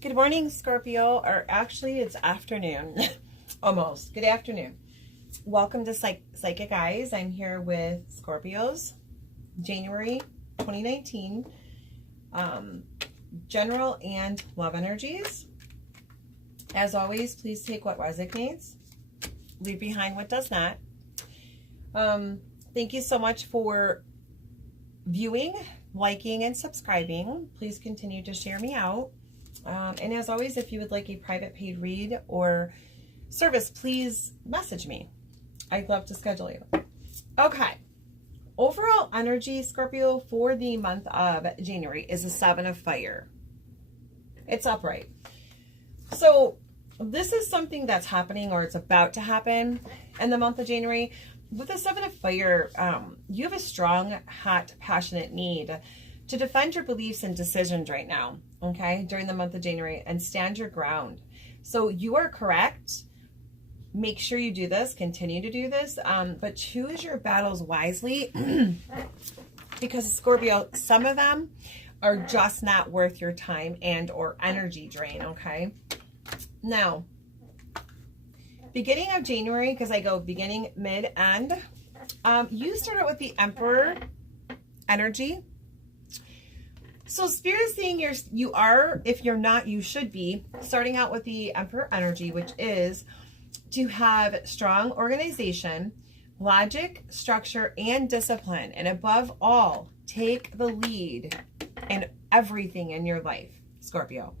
Good morning, Scorpio, or actually it's afternoon, almost. Good afternoon. Welcome to Psychic Eyes. I'm here with Scorpios, January 2019, general and love energies. As always, please take what resonates, leave behind what does not. Thank you so much for viewing, liking, and subscribing. Please continue to share me out. And as always, if you would like a private paid read or service, please message me. I'd love to schedule you. Okay. Overall energy, Scorpio, for the month of January is a 7 of fire. It's upright. So this is something that's happening or it's about to happen in the month of January. With the 7 of fire, you have a strong, hot, passionate need to defend your beliefs and decisions right now, okay, during the month of January, and stand your ground. So you are correct. Make sure you do this, continue to do this, but choose your battles wisely because, Scorpio, some of them are just not worth your time and or energy drain, okay? Now, beginning of January, because I go beginning, mid, end, you start out with the Emperor energy. So Spirit is saying you are, if you're not, you should be, starting out with the Emperor energy, which is to have strong organization, logic, structure, and discipline. And above all, take the lead in everything in your life, Scorpio.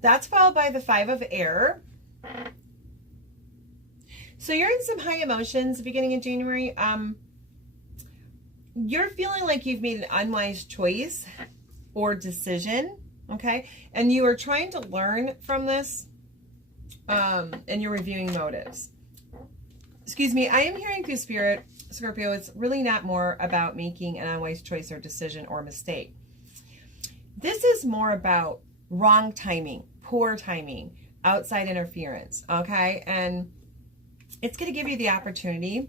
That's followed by the 5 of air. So you're in some high emotions beginning in January. You're feeling like you've made an unwise choice or decision, okay? And you are trying to learn from this, and you're reviewing motives. Excuse me, I am hearing through Spirit, Scorpio, it's really not more about making an unwise choice or decision or mistake. This is more about wrong timing, poor timing, outside interference, okay? And it's going to give you the opportunity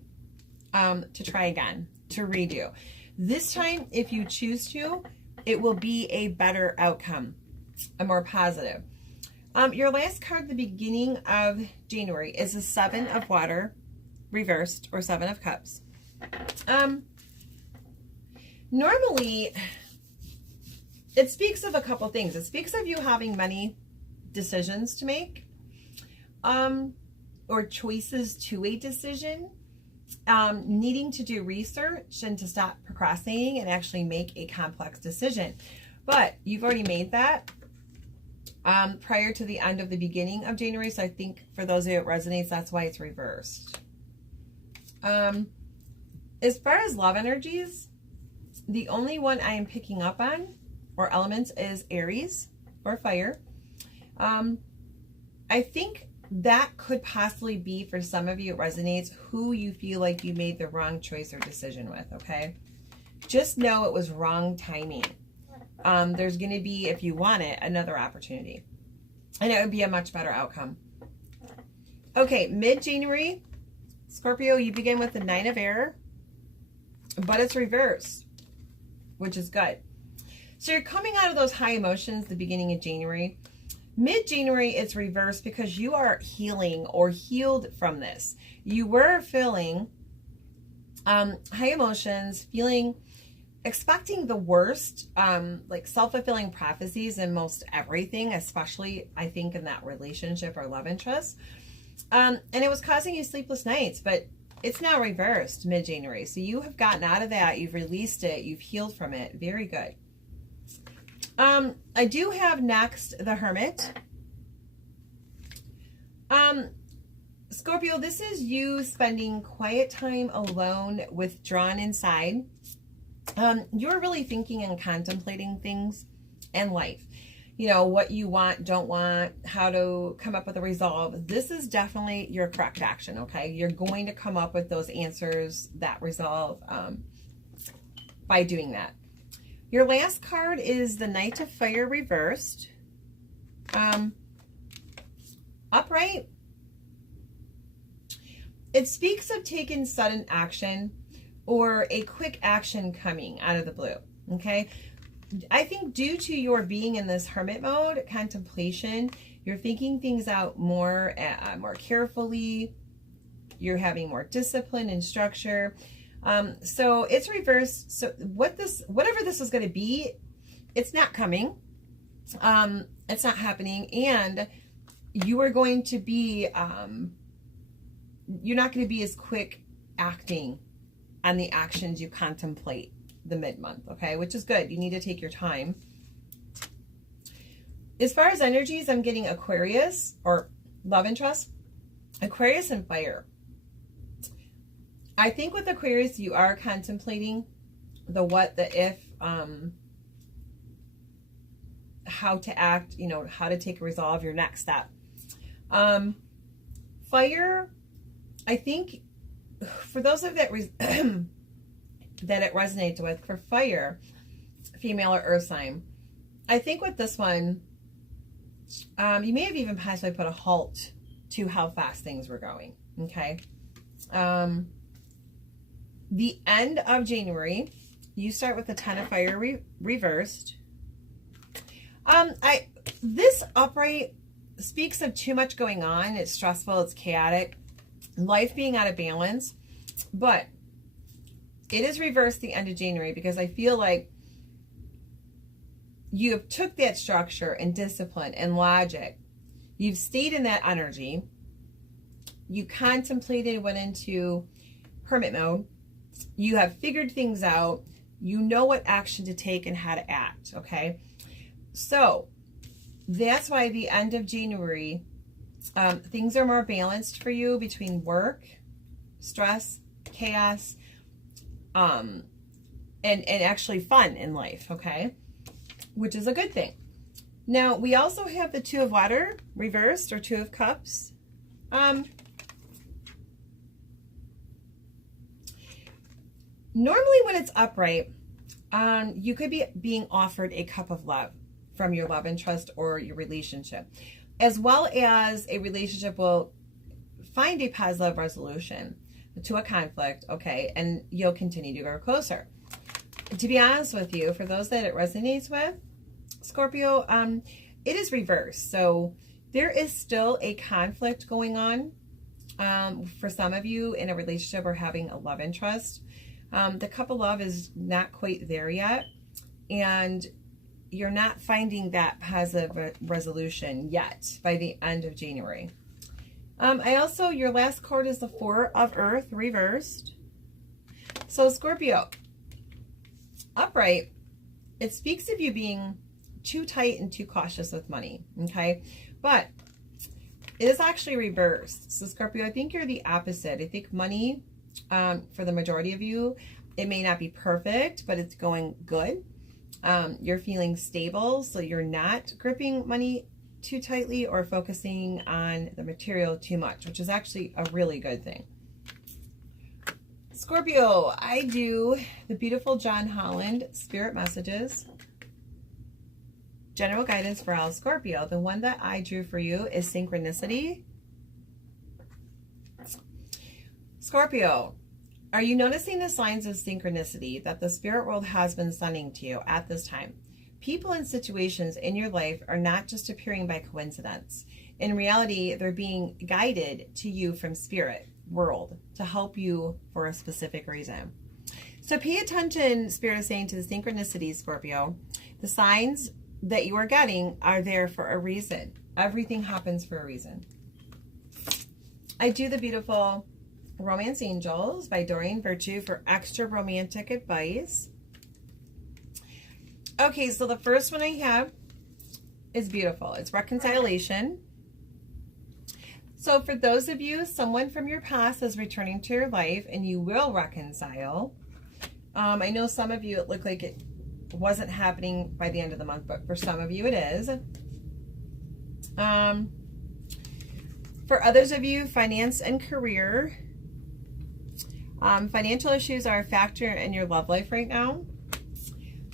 to try again, to redo. This time, if you choose to, it will be a better outcome, a more positive. Your last card at the beginning of January is a 7 of water reversed, or 7 of cups. Normally, it speaks of a couple things. It speaks of you having many decisions to make, or choices to a decision, needing to do research and to stop procrastinating and actually make a complex decision. But you've already made that prior to the end of the beginning of January. So I think for those of you it resonates, that's why it's reversed. As far as love energies, the only one I am picking up on, or elements, is Aries or fire. I think that could possibly be, for some of you, it resonates, who you feel like you made the wrong choice or decision with, okay? Just know it was wrong timing. There's going to be, if you want it, another opportunity. And it would be a much better outcome. Okay, mid-January, Scorpio, you begin with the 9 of air, but it's reversed, which is good. So you're coming out of those high emotions the beginning of January. Mid-January, it's reversed because you are healing or healed from this. You were feeling high emotions, expecting the worst, like self-fulfilling prophecies in most everything, especially, I think, in that relationship or love interest. And it was causing you sleepless nights, but it's now reversed mid-January. So you have gotten out of that. You've released it. You've healed from it. Very good. I do have next the Hermit. Scorpio, this is you spending quiet time alone, withdrawn inside. You're really thinking and contemplating things in life. You know, what you want, don't want, how to come up with a resolve. This is definitely your correct action, okay? You're going to come up with those answers, that resolve, by doing that. Your last card is the Knight of Fire reversed. Upright. It speaks of taking sudden action or a quick action coming out of the blue, okay? I think due to your being in this hermit mode, contemplation, you're thinking things out more carefully. You're having more discipline and structure. So it's reversed. So whatever this is going to be, it's not coming. It's not happening. And you are going to be, you're not going to be as quick acting on the actions you contemplate the mid-month, okay? Which is good. You need to take your time. As far as energies, I'm getting Aquarius or love interest. Aquarius and fire. I think with Aquarius, you are contemplating the what, the if, how to act, you know, how to take a resolve, your next step. Fire, I think for those of that that it resonates with, for fire, female or earth sign, I think with this one, you may have even possibly put a halt to how fast things were going, okay? The end of January, you start with the Ten of Fire reversed. This upright speaks of too much going on. It's stressful, it's chaotic, life being out of balance, but it is reversed the end of January because I feel like you have took that structure and discipline and logic. You've stayed in that energy. You contemplated, went into hermit mode. You have figured things out. You know what action to take and how to act, okay? So that's why the end of January, things are more balanced for you between work, stress, chaos, and actually fun in life, okay? Which is a good thing. Now, we also have the Two of Water reversed, or Two of Cups. Normally when it's upright, you could be being offered a cup of love from your love interest or your relationship, as well as a relationship will find a positive resolution to a conflict, okay, and you'll continue to grow closer. To be honest with you, for those that it resonates with, Scorpio, it is reversed. So there is still a conflict going on for some of you in a relationship or having a love interest. The cup of love is not quite there yet, and you're not finding that positive resolution yet by the end of January. Your last card is the Four of Earth reversed. So Scorpio, upright, it speaks of you being too tight and too cautious with money, okay? But it is actually reversed. So Scorpio, I think you're the opposite. I think money, for the majority of you, it may not be perfect, but it's going good. You're feeling stable, so you're not gripping money too tightly or focusing on the material too much, which is actually a really good thing. Scorpio, I do the beautiful John Holland Spirit Messages. General guidance for all Scorpio. The one that I drew for you is Synchronicity. Scorpio, are you noticing the signs of synchronicity that the spirit world has been sending to you at this time? People and situations in your life are not just appearing by coincidence. In reality, they're being guided to you from spirit world to help you for a specific reason. So pay attention, Spirit is saying, to the synchronicities, Scorpio. The signs that you are getting are there for a reason. Everything happens for a reason. I do the beautiful Romance Angels by Doreen Virtue for extra romantic advice. Okay, so the first one I have is beautiful. It's reconciliation. So for those of you, someone from your past is returning to your life and you will reconcile. I know some of you, it looked like it wasn't happening by the end of the month, but for some of you it is. For others of you, finance and career. Financial issues are a factor in your love life right now.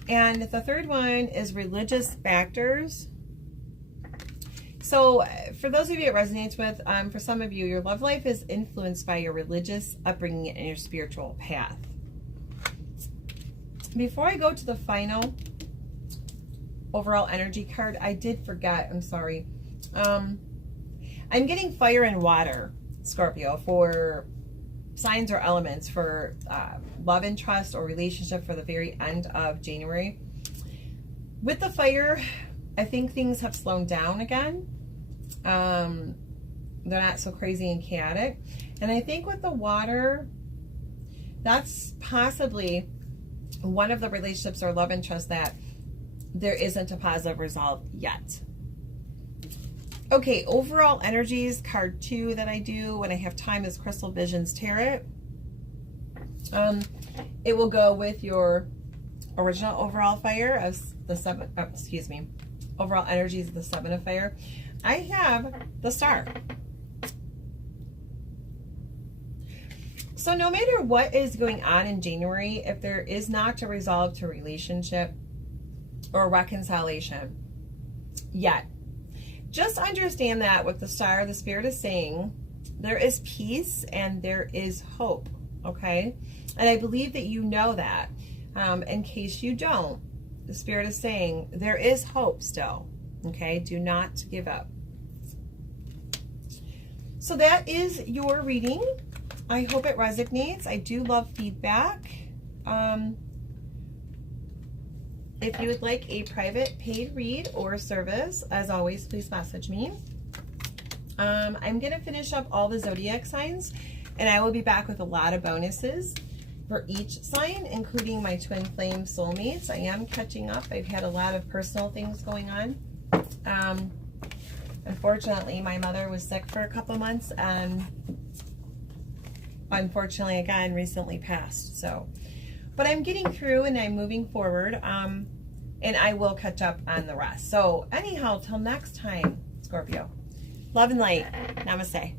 And the third one is religious factors. So for those of you it resonates with, for some of you, your love life is influenced by your religious upbringing and your spiritual path. Before I go to the final overall energy card. I did forget. I'm sorry. I'm getting fire and water, Scorpio, for signs or elements for love and trust or relationship for the very end of January. With the fire, I think things have slowed down again. They're not so crazy and chaotic. And I think with the water, that's possibly one of the relationships or love and trust that there isn't a positive resolve yet. Okay, overall energies, card 2 that I do when I have time is Crystal Visions Tarot. It will go with your original overall fire of the overall energies of the 7 of fire. I have the Star. So no matter what is going on in January, if there is not a resolve to a relationship or reconciliation yet, just understand that with the Star, the Spirit is saying there is peace and there is hope, okay? And I believe that you know that. In case you don't, the Spirit is saying there is hope still, okay? Do not give up. So that is your reading. I hope it resonates. I do love feedback. If you would like a private paid read or service, as always, please message me. I'm going to finish up all the zodiac signs, and I will be back with a lot of bonuses for each sign, including my twin flame soulmates. I am catching up. I've had a lot of personal things going on. Unfortunately, my mother was sick for a couple months, and unfortunately, again, recently passed. So, but I'm getting through and I'm moving forward, and I will catch up on the rest. So anyhow, till next time, Scorpio, love and light. Namaste.